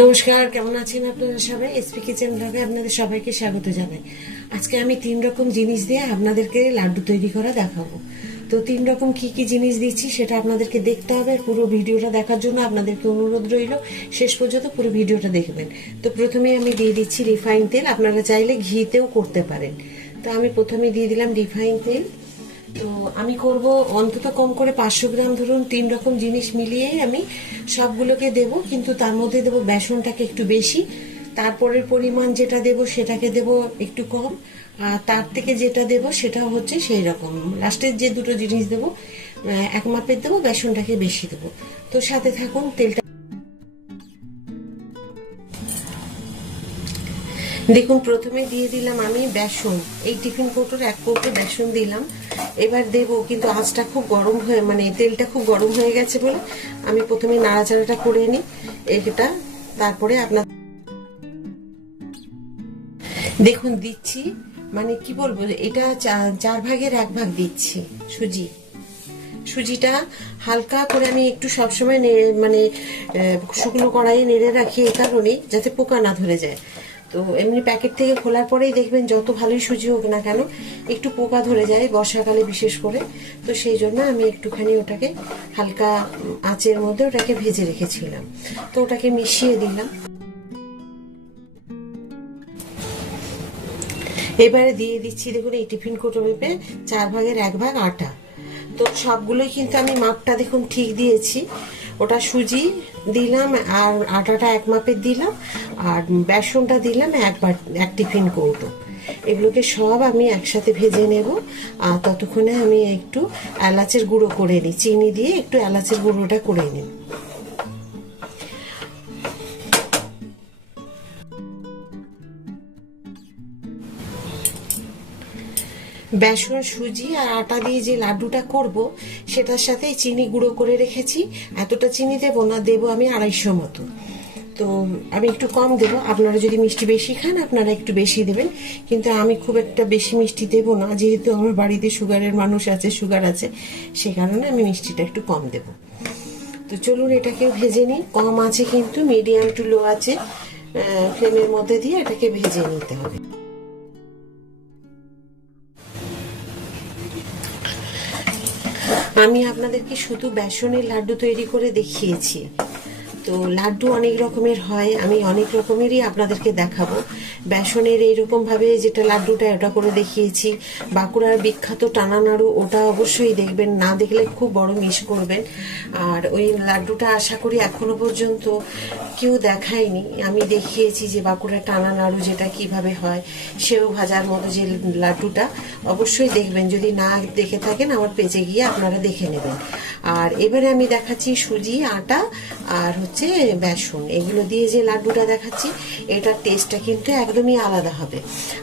নমস্কার, কেমন আছেন আপনারা সবাই? এসপি কিচেন ব্লগে আপনাদের সবাইকে স্বাগত জানাই। আজকে আমি তিন রকম জিনিস দিয়ে আপনাদেরকে লাড্ডু তৈরি করা দেখাবো। তো তিন রকম কি কি জিনিস দিচ্ছি সেটা আপনাদেরকে দেখতে হবে। পুরো ভিডিওটা দেখার জন্য আপনাদেরকে অনুরোধ রইল। শেষ পর্যন্ত পুরো ভিডিওটা দেখবেন। তো প্রথমে আমি দিয়ে দিচ্ছি রিফাইন তেল। আপনারা চাইলে ঘিতেও করতে পারেন। তো আমি প্রথমে দিয়ে দিলাম রিফাইন তেল। তো আমি করব অন্তত কম করে পাঁচশো গ্রাম ধরুন, তিন রকম জিনিস মিলিয়ে আমি সবগুলোকে দেব, কিন্তু তার মধ্যে দেব বেসনটাকে একটু বেশি, তারপরের পরিমাণ যেটা দেব সেটাকে দেব একটু কম, আর তার থেকে যেটা দেব সেটা হচ্ছে সেই রকম। লাস্টের যে দুটো জিনিস দেব এক মাপের দেবো, বেসনটাকে বেশি দেবো। তো সাথে থাকুন, তেলটা দেখুন, প্রথমে দিয়ে দিলাম আমি বেসন। এই টিফিন কৌটোর এক কৌটো বেসন দিলাম। এবার দেব, কিন্তু আঁচটা খুব গরম হয়ে মানে তেলটা খুব গরম হয়ে গেছে বলে আমি প্রথমে নাড়াচাড়াটা করে নিই। এটা তারপরে আপনার দেখুন, দিচ্ছি মানে কি বলব, এটা চার ভাগের এক ভাগ দিচ্ছি, সুজি। সুজিটা হালকা করে আমি একটু সবসময় মানে শুকনো কড়াইয়ে নেড়ে রাখি এই কারণে যাতে পোকা না ধরে যায়। তো এমনি প্যাকেট থেকে খোলার পরেই দেখবেন যত ভালোই সুজি হোক না কেন, একটু পোকা ধরে যায় বর্ষাকালে বিশেষ করে। তো সেই জন্য আমি একটুখানি ওটাকে হালকা আঁচের মধ্যে ওটাকে ভেজে রেখেছিলাম। তো ওটাকে মিশিয়ে দিলাম। এবারে দিয়ে দিচ্ছি, দেখুন এই টিফিন কোটো মেপে চার ভাগের এক ভাগ আটা। তো সবগুলোই কিন্তু আমি মাপটা দেখুন ঠিক দিয়েছি। ওটা সুজি দিলাম আর আটাটা এক মাপের দিলাম আর বেসনটা দিলাম একবার এক টিফিন কৌটো এগুলোকে সব আমি একসাথে ভেজে নেব আর ততক্ষণে আমি একটু এলাচের গুঁড়ো করে নিই। চিনি দিয়ে একটু এলাচের গুঁড়োটা করে নিই। বেসন, সুজি আর আটা দিয়ে যে লাড্ডুটা করব, সেটার সাথে চিনি গুঁড়ো করে রেখেছি। এতটা চিনি দেবো না, দেবো আমি আড়াইশো মতো। তো আমি একটু কম দেবো। আপনারা যদি মিষ্টি বেশি খান, আপনারা একটু বেশি দেবেন। কিন্তু আমি খুব একটা বেশি মিষ্টি দেবো না। যেহেতু আমার বাড়িতে সুগারের মানুষ আছে, সুগার আছে, সে কারণে আমি মিষ্টিটা একটু কম দেবো। তো চলুন এটাকে ভেজে নিই। কম আছে কিন্তু, মিডিয়াম টু লো আছে। ফ্লেমের মধ্যে দিয়ে এটাকে ভেজে নিতে হবে। আমি আপনাদেরকে শুধু বেসনের লাড্ডু তৈরি করে দেখিয়েছি। তো লাড্ডু অনেক রকমের হয়, আমি অনেক রকমেরই আপনাদেরকে দেখাবো। বেসনের এইরকম ভাবে যেটা লাড্ডুটা ওটা করে দেখিয়েছি, বাঁকুড়ার বিখ্যাত টানা নাড়ু ওটা অবশ্যই দেখবেন, না দেখলে খুব বড় মিস করবেন। আর ওই লাড্ডুটা আশা করি এখনও পর্যন্ত কেউ দেখায়নি। আমি দেখিয়েছি যে বাঁকুড়ার টানা নাড়ু যেটা কীভাবে হয়, সেও ভাজার মতো যে লাড্ডুটা, অবশ্যই দেখবেন। যদি না দেখে থাকেন, আমার পেজে গিয়ে আপনারা দেখে নেবেন। আর এবারে আমি দেখাচ্ছি সুজি, আটা, আর হচ্ছে বেসন। এগুলো দিয়ে যে লাড্ডুটা দেখাচ্ছি, এটার টেস্টটা কিন্তু একদমই আলাদা হবে।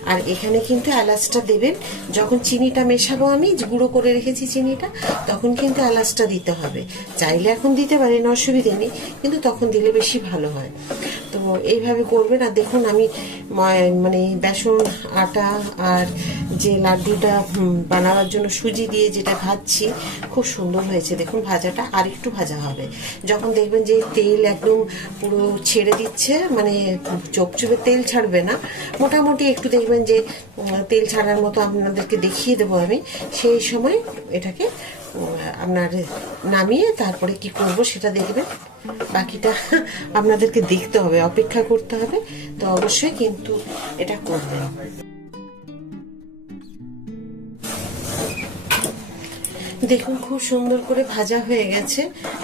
আর এখানে কিন্তু এলাচটা দেবেন, যখন চিনিটা মেশাবো আমি গুঁড়ো করে রেখেছি চিনিটা, তখন কিন্তু এলাচটা দিতে হবে। চাইলে এখন দিতে পারেন, অসুবিধে নেই, কিন্তু তখন দিলে বেশি ভালো হয়। তো এইভাবে করবেন আর দেখুন, আমি মানে বেসন, আটা আর যে লাড্ডুটা বানাবার জন্য সুজি দিয়ে যেটা ভাজছি, খুব সুন্দর হয়েছে। দেখুন, ভাজাটা আর একটু ভাজা হবে। যখন দেখবেন যে তেল একদম পুরো ছেড়ে দিচ্ছে মানে চোখ চুপে তেল ছাড়বে না, মোটামুটি একটু দেখবেন যে তেল ছাড়ার মতো আপনাদেরকে দেখিয়ে দেবো আমি। সেই সময় এটাকে আপনার নামিয়ে তারপরে কি করব সেটা দেখবেন। বাকিটা আপনাদেরকে দেখতে হবে, অপেক্ষা করতে হবে। তো অবশ্যই কিন্তু এটা করবেন দেখুন, খুব সুন্দর করে ভাজা হয়ে গেছে।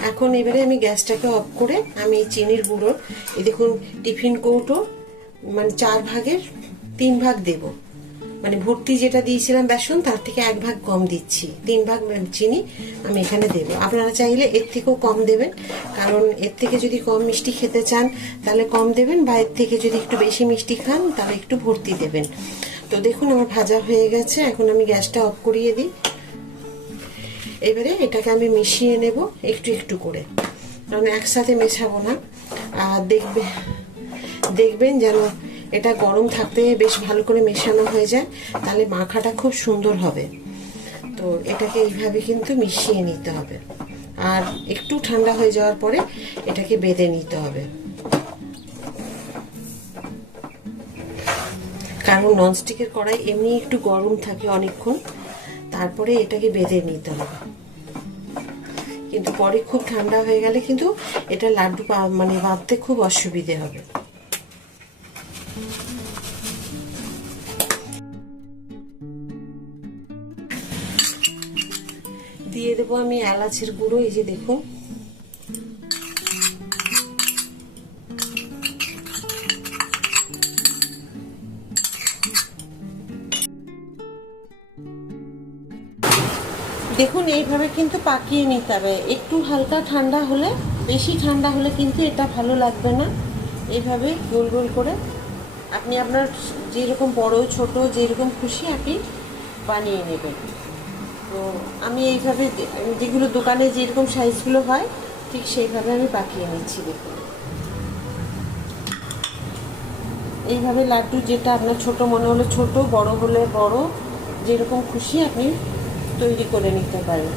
এখন এবারে আমি গ্যাসটাকে অফ করে আমি চিনির গুঁড়ো, এই দেখুন, টিফিন কৌটো মানে চার ভাগের তিন ভাগ দেব। মানে ভর্তি যেটা দিয়েছিলাম বেসন, তার থেকে এক ভাগ কম দিচ্ছি। তিন ভাগ চিনি আমি এখানে দেব। আপনারা চাইলে এর থেকেও কম দেবেন, কারণ এর থেকে যদি কম মিষ্টি খেতে চান, তাহলে কম দেবেন, বা এর থেকে যদি একটু বেশি মিষ্টি খান, তাহলে একটু ভর্তি দেবেন। তো দেখুন, আমার ভাজা হয়ে গেছে। এখন আমি গ্যাসটা অফ করিয়ে দিই। এবারে এটাকে আমি মিশিয়ে নেব একটু একটু করে। কারণ একসাথে মেশাবো না। আর দেখবে দেখবেন যেন এটা গরম থাকতে বেশ ভালো করে মেশানো হয়ে যায়, তাহলে মাখাটা খুব সুন্দর হবে। তো এটাকে এইভাবে কিন্তু মিশিয়ে নিতে হবে। আর একটু ঠান্ডা হয়ে যাওয়ার পরে এটাকে বেঁধে নিতে হবে। কারণ ননস্টিকের কড়াই এমনি একটু গরম থাকে অনেকক্ষণ, তারপরে এটাকে বেঁধে নিতে হবে। কিন্তু পরে খুব ঠান্ডা হয়ে গেলে কিন্তু এটা লাড্ডু মানে বাঁধতে খুব অসুবিধে হবে। দেবো আমি এলাচের গুঁড়ো, এই যে দেখুন। দেখুন, এইভাবে কিন্তু পাকিয়ে নিতে হবে। একটু হালকা ঠান্ডা হলে, বেশি ঠান্ডা হলে কিন্তু এটা ভালো লাগবে না। এইভাবে গোল গোল করে আপনি আপনার যেরকম বড়, ছোট, যেরকম খুশি আপনি বানিয়ে নেবেন। তো আমি এইভাবে যেগুলো দোকানে যেরকম সাইজগুলো হয়, ঠিক সেইভাবে আমি পাকিয়ে নিচ্ছি দেখুন। এইভাবে লাড্ডু যেটা আপনার ছোট মনে হলে ছোট, বড় হলে বড়, যেরকম খুশি আপনি তৈরি করে নিতে পারেন।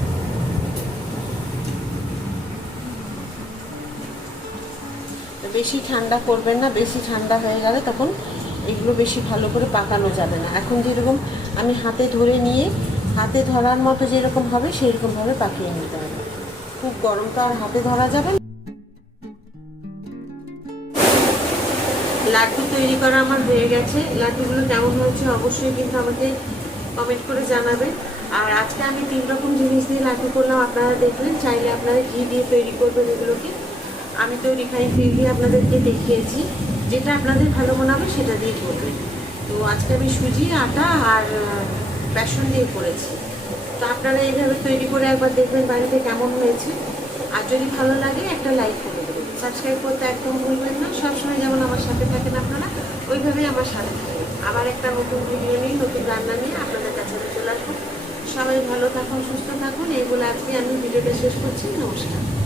বেশি ঠান্ডা করবেন না, বেশি ঠান্ডা হয়ে গেলে তখন এগুলো বেশি ভালো করে পাকানো যাবে না। এখন যেরকম আমি হাতে ধরে নিয়ে হাতে ধরার মতো যেরকম হবে সেই রকমভাবে পাকিয়ে নিতে হবে। খুব গরম তো আর হাতে ধরা যাবে লাড্ডু তৈরি করা আমার হয়ে গেছে। লাড্ডুগুলো কেমন হয়েছে অবশ্যই কিন্তু আমাকে কমেন্ট করে জানাবেন আর আজকে আমি তিন রকম জিনিস দিয়ে লাড্ডু করলাম। আপনারা দেখলেন, চাইলে আপনারা ঘি দিয়ে তৈরি করবেন এগুলোকে। আমি তো রিফাইন তেল দিয়ে আপনাদেরকে দেখিয়েছি। যেটা আপনাদের ভালো মনে হবে সেটা দিয়ে করবেন। তো আজকে আমি সুজি, আটা আর বেসন দিয়ে করেছি। তো আপনারা এইভাবে তৈরি করে একবার দেখবেন বাড়িতে কেমন হয়েছে। আর যদি ভালো লাগে, একটা লাইক করে দেবেন। সাবস্ক্রাইব করতে একদম ভুলবেন না। সবসময় যেমন আমার সাথে থাকেন আপনারা, ওইভাবেই আমার সাথে থাকেন। আবার একটা নতুন ভিডিও নিয়ে, নতুন রান্না নিয়ে আপনাদের কাছে চলে আসব। সবাই ভালো থাকুন, সুস্থ থাকুন। এইগুলো আজকে আমি ভিডিওটা শেষ করছি। নমস্কার।